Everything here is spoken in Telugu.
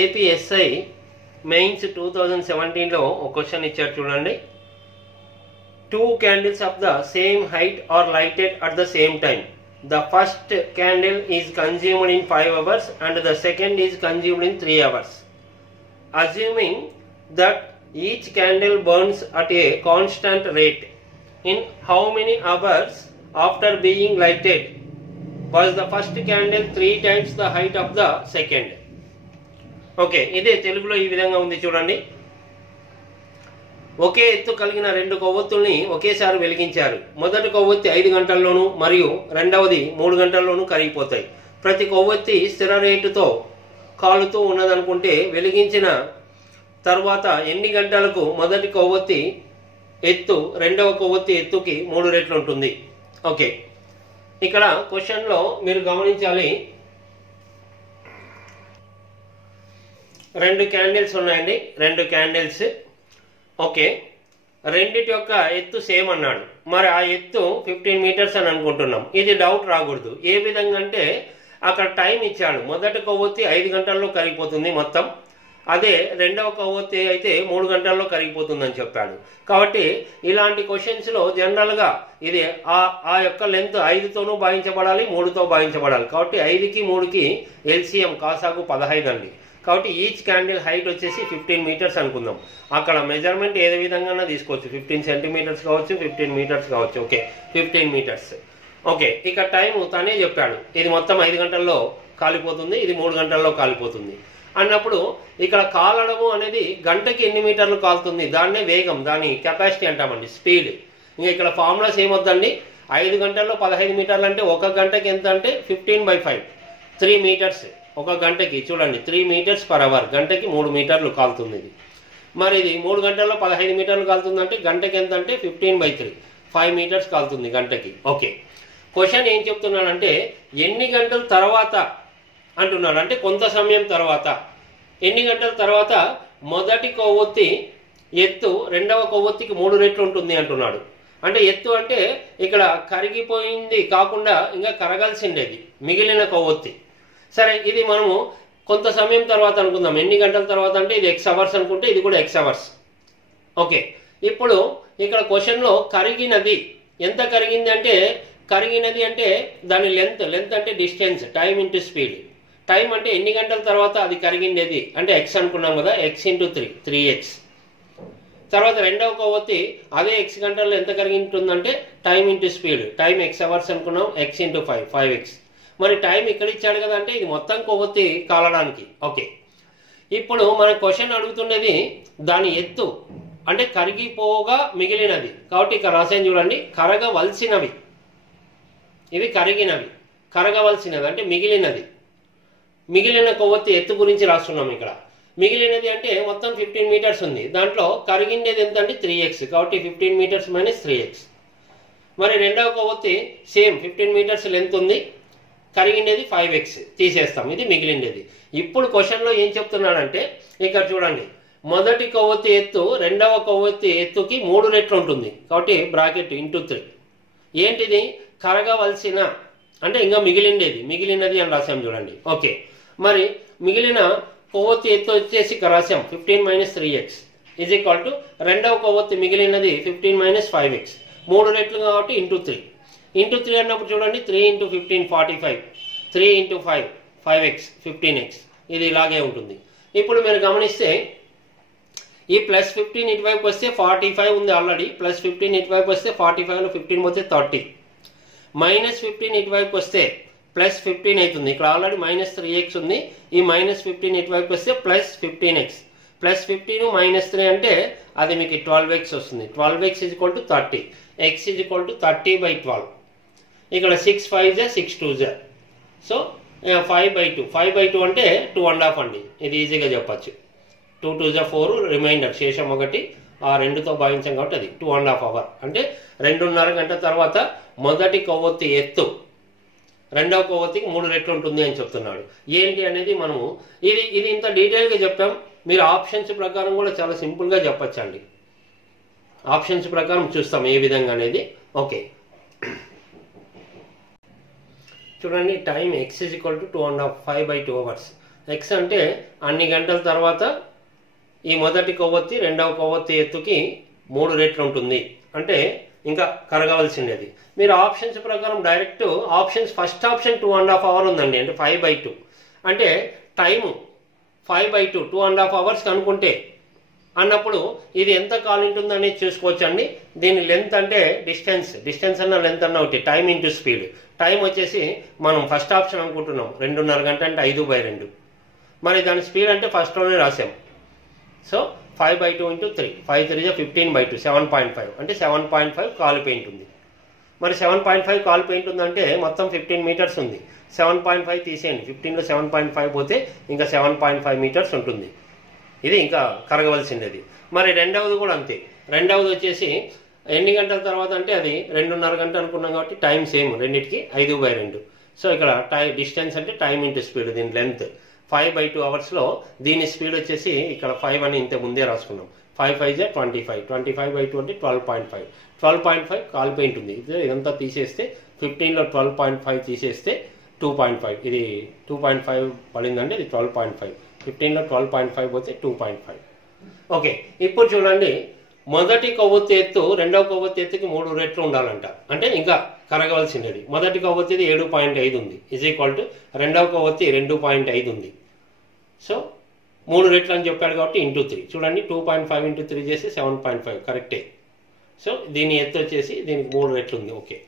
ఏపీఎస్ఐ మెయిన్స్ 2017 లో ఒక క్వశ్చన్ ఇచ్చారు చూడండి. 2 candles of the same height are lighted at the same time. The first candle is consumed in 5 hours and the second is consumed in 3 hours. Assuming that each candle burns at a constant rate, in how many hours after being lighted was the first candle 3 times the height of the second? Okay, ఇదే తెలుగులో ఈ విధంగా ఉంది చూడండి. ఒకే ఎత్తు కలిగిన 2 కొవ్వొత్తుల్ని ఒకేసారి వెలిగించారు. మొదటి కొవ్వొత్తి 5 గంటల్లోనూ మరియు రెండవది 3 గంటల్లోనూ కరిగిపోతాయి. ప్రతి కొవ్వొత్తి స్థిర రేటుతో కాలుతూ ఉన్నదనుకుంటే వెలిగించిన తర్వాత ఎన్ని గంటలకు మొదటి కొవ్వొత్తి ఎత్తు రెండవ కొవ్వొత్తి ఎత్తుకి 3 రెట్లు ఉంటుంది? ఓకే, ఇక్కడ క్వశ్చన్లో మీరు గమనించాలి, 2 క్యాండిల్స్ ఉన్నాయండి, 2 క్యాండిల్స్. ఓకే, రెండిటి యొక్క ఎత్తు సేమ్ అన్నాడు. మరి ఆ ఎత్తు 15 మీటర్స్ అని అనుకుంటున్నాం. ఇది డౌట్ రాకూడదు. ఏ విధంగా అంటే అక్కడ టైం ఇచ్చాడు. మొదటి కొవ్వొత్తి 5 గంటల్లో కరిగిపోతుంది మొత్తం, అదే రెండవ కొవ్వొత్తి అయితే 3 గంటల్లో కరిగిపోతుందని చెప్పాడు. కాబట్టి ఇలాంటి క్వశ్చన్స్లో జనరల్గా ఇది ఆ యొక్క లెంత్ 5తోనూ భాగించబడాలి, 3తో భాగించబడాలి. కాబట్టి 5కి 3కి ఎల్సిఎం కాసాగు 15 అండి. కాబట్టి ఈచ్ క్యాండిల్ హైట్ వచ్చేసి 15 మీటర్స్ అనుకుందాం. అక్కడ మెజర్మెంట్ ఏ విధంగా తీసుకోవచ్చు, 15 సెంటీమీటర్స్ కావచ్చు, 15 మీటర్స్ కావచ్చు. Okay, 15 metres. ఓకే, ఇక టైం తనే చెప్పాడు. ఇది మొత్తం 5 గంటల్లో కాలిపోతుంది, ఇది 3 గంటల్లో కాలిపోతుంది అన్నప్పుడు ఇక్కడ కాలడము అనేది గంటకి ఎన్ని మీటర్లు కాలుతుంది, దాన్నే వేగం, దాని కెపాసిటీ అంటామండి, స్పీడ్. ఇంకా ఇక్కడ ఫార్ములాస్ ఏమొద్దండి. 5 గంటల్లో 15 మీటర్లు అంటే 1 గంటకి ఎంత అంటే 15/5, 3 మీటర్స్. 1 గంటకి చూడండి 3 మీటర్స్ పర్ అవర్, గంటకి 3 మీటర్లు కాలుతుంది ఇది. మరి ఇది 3 గంటల్లో 15 మీటర్లు కాలుతుందంటే గంటకి ఎంత అంటే 15/3, 5 మీటర్స్ కాలుతుంది గంటకి. ఓకే, క్వశ్చన్ ఏం చెప్తున్నాడంటే ఎన్ని గంటల తర్వాత అంటున్నాడు, అంటే కొంత సమయం తర్వాత, ఎన్ని గంటల తర్వాత మొదటి కొవ్వొత్తి ఎత్తు రెండవ కొవ్వొత్తికి 3 రెట్లు ఉంటుంది అంటున్నాడు. అంటే ఎత్తు అంటే ఇక్కడ కరిగిపోయింది కాకుండా ఇంకా కరగాల్సిండేది మిగిలిన కొవ్వొత్తి. సరే, ఇది మనము కొంత సమయం తర్వాత అనుకుందాం. ఎన్ని గంటల తర్వాత అంటే ఇది X అవర్స్ అనుకుంటే ఇది కూడా X అవర్స్. ఓకే, ఇప్పుడు ఇక్కడ క్వశ్చన్లో కరిగినది ఎంత కరిగింది అంటే, కరిగినది అంటే దాని లెంత్ అంటే distance, time into speed. Time అంటే ఎన్ని గంటల తర్వాత అది కరిగిండేది అంటే X అనుకున్నాం కదా, X ఇంటూ 3x. తర్వాత రెండవ కొవ్వొత్తి అదే X గంటల్లో ఎంత కరిగింటుందంటే time into speed, time X hours అనుకున్నాం, X ఇంటూ 5x. మరి టైం ఇక్కడ ఇచ్చాడు కదా, అంటే ఇది మొత్తం కొవ్వొత్తి కాలడానికి. ఓకే, ఇప్పుడు మన క్వశ్చన్ అడుగుతున్నది దాని ఎత్తు, అంటే కరిగిపోగా మిగిలినది. కాబట్టి ఇక్కడ రాసాను చూడండి, కరగవలసినవి, ఇవి కరిగినవి, కరగవలసినవి అంటే మిగిలినది. మిగిలిన కొవ్వొత్తి ఎత్తు గురించి రాస్తున్నాం ఇక్కడ. మిగిలినది అంటే మొత్తం 15 మీటర్స్ ఉంది, దాంట్లో కరిగిండేది ఎంత అంటే 3x. కాబట్టి 15 మీటర్స్ మైనస్ 3x. మరి రెండవ కొవ్వొత్తి సేమ్ 15 మీటర్స్ లెంత్ ఉంది, కరిగిండేది 5x తీసేస్తాం, ఇది మిగిలిండేది. ఇప్పుడు క్వశ్చన్లో ఏం చెప్తున్నాడంటే ఇక్కడ చూడండి, మొదటి కొవ్వొత్తి ఎత్తు రెండవ కొవ్వొత్తి ఎత్తుకి 3 రెట్లు ఉంటుంది. కాబట్టి బ్రాకెట్ ఇంటూ 3. ఏంటిది కరగవలసిన అంటే ఇంకా మిగిలినది అని రాసాం చూడండి. ఓకే, మరి మిగిలిన కొవ్వొత్తి ఎత్తు వచ్చేసి రాసాం 15 minus 3x is equal to రెండవ కొవ్వొత్తి మిగిలినది 15 మైనస్ 5x, 3 రెట్లు కాబట్టి ఇంటూ 3. ఇంటూ 3 అన్నప్పుడు చూడండి 3 ఇంటూ 15 45, 3 ఇంటూ 5 5x 15x, ఇది ఇలాగే ఉంటుంది. ఇప్పుడు మీరు గమనిస్తే ఈ ప్లస్ 15 ఇటువైపు వస్తే 45 ఉంది ఆల్రెడీ, ప్లస్ 15 ఇటువైపు వస్తే 45లో 15 పోతే 30, మైనస్ 15 ఇటువైపు వస్తే ప్లస్ 15 అవుతుంది. ఇక్కడ ఆల్రెడీ మైనస్ 3x ఉంది, ఈ మైనస్ 15 ఇటువైపు వస్తే ప్లస్ 15x, ప్లస్ 15 మైనస్ 3 అంటే అది మీకు 12x వస్తుంది. 12x is equal to 30, x is equal to 30/12. ఇక్కడ 6 5 6 2 సో 5/2, 5/2 అంటే 2.5 అండి. ఇది ఈజీగా చెప్పచ్చు. 2 2 4 రిమైండర్ శేషం 1, ఆ 2తో భావించాం కాబట్టి అది 2.5 అవర్. అంటే 2.5 గంటల తర్వాత మొదటి కొవ్వొత్తి ఎత్తు రెండవ కొవ్వొత్తికి 3 రెట్లు ఉంటుంది అని చెప్తున్నాడు. ఏంటి అనేది మనము ఇది ఇంత డీటెయిల్గా చెప్పాం. మీరు ఆప్షన్స్ ప్రకారం కూడా చాలా సింపుల్గా చెప్పచ్చండి. ఆప్షన్స్ ప్రకారం చూస్తాం ఏ విధంగా అనేది. ఓకే, చూడండి time x is equal to 2.5 5/2 hours. X అంటే అన్ని గంటల తర్వాత ఈ మొదటి కొవ్వొత్తి రెండవ కొవ్వొత్తి ఎత్తుకి 3 రెట్లు ఉంటుంది అంటే ఇంకా కరగవలసింది. మీరు ఆప్షన్స్ ప్రకారం direct options first option 2.5 hour ఉందండి, అంటే 5/2 అంటే టైము 5/2 2.5 అవర్స్ అనుకుంటే అన్నప్పుడు ఇది ఎంత కాలింటుంది అనేది చూసుకోవచ్చు అండి. దీని లెంత్ అంటే డిస్టెన్స్ అన్న లెంత్ అన్న ఒకటి, టైం ఇంటూ స్పీడ్. టైం వచ్చేసి మనం ఫస్ట్ ఆప్షన్ అనుకుంటున్నాం 2.5 గంట అంటే 5/2, మరి దాని స్పీడ్ అంటే ఫస్ట్లోనే రాసాం. సో 5/2 × 3 5 3 15/2 7.5 అంటే 7.5 కాలిపోయి ఉంటుంది. మరి 7.5 కాలిపోయి ఉంటుందంటే మొత్తం 15 మీటర్స్ ఉంది. 7.5 తీసేయండి, 15లో 7.5 పోతే ఇంకా 7.5 మీటర్స్ ఉంటుంది. ఇది ఇంకా కరగవలసింది. మరి రెండవది కూడా అంతే. రెండవది వచ్చేసి ఎన్ని గంటల తర్వాత అంటే అది 2.5 గంట అనుకున్నాం కాబట్టి టైం సేమ్ రెండింటికి 5/2. సో ఇక్కడ డిస్టెన్స్ అంటే టైం ఇంటూ స్పీడ్, దీని లెంత్ 5/2 అవర్స్లో దీని స్పీడ్ వచ్చేసి ఇక్కడ 5 అని ఇంత ముందే రాసుకున్నాం. 5 5 25 25/2 అంటే 12.5 12.5 కాలిపోయి ఉంటుంది. ఇదంతా తీసేస్తే 15లో 12.5 తీసేస్తే 2.5, ఇది 2.5 పడిందండి, ఇది 12.5. 15లో 12.5 పోతే 2.5. ఓకే, ఇప్పుడు చూడండి, మొదటి కొవ్వొత్తి ఎత్తు రెండవ కొవ్వొత్తి ఎత్తుకి 3 రెట్లు ఉండాలంట, అంటే ఇంకా కరగవలసింది. మొదటి కొవ్వొత్తిది 7.5 ఉంది, = రెండవ కొవ్వొత్తి 2.5 ఉంది. సో 3 రెట్లు అని చెప్పాడు కాబట్టి ఇంటూ 3 చూడండి, 2.5 × 3 చేసి 7.5 కరెక్టే. సో దీని ఎత్తు వచ్చేసి దీనికి 3 రెట్లు ఉంది. ఓకే.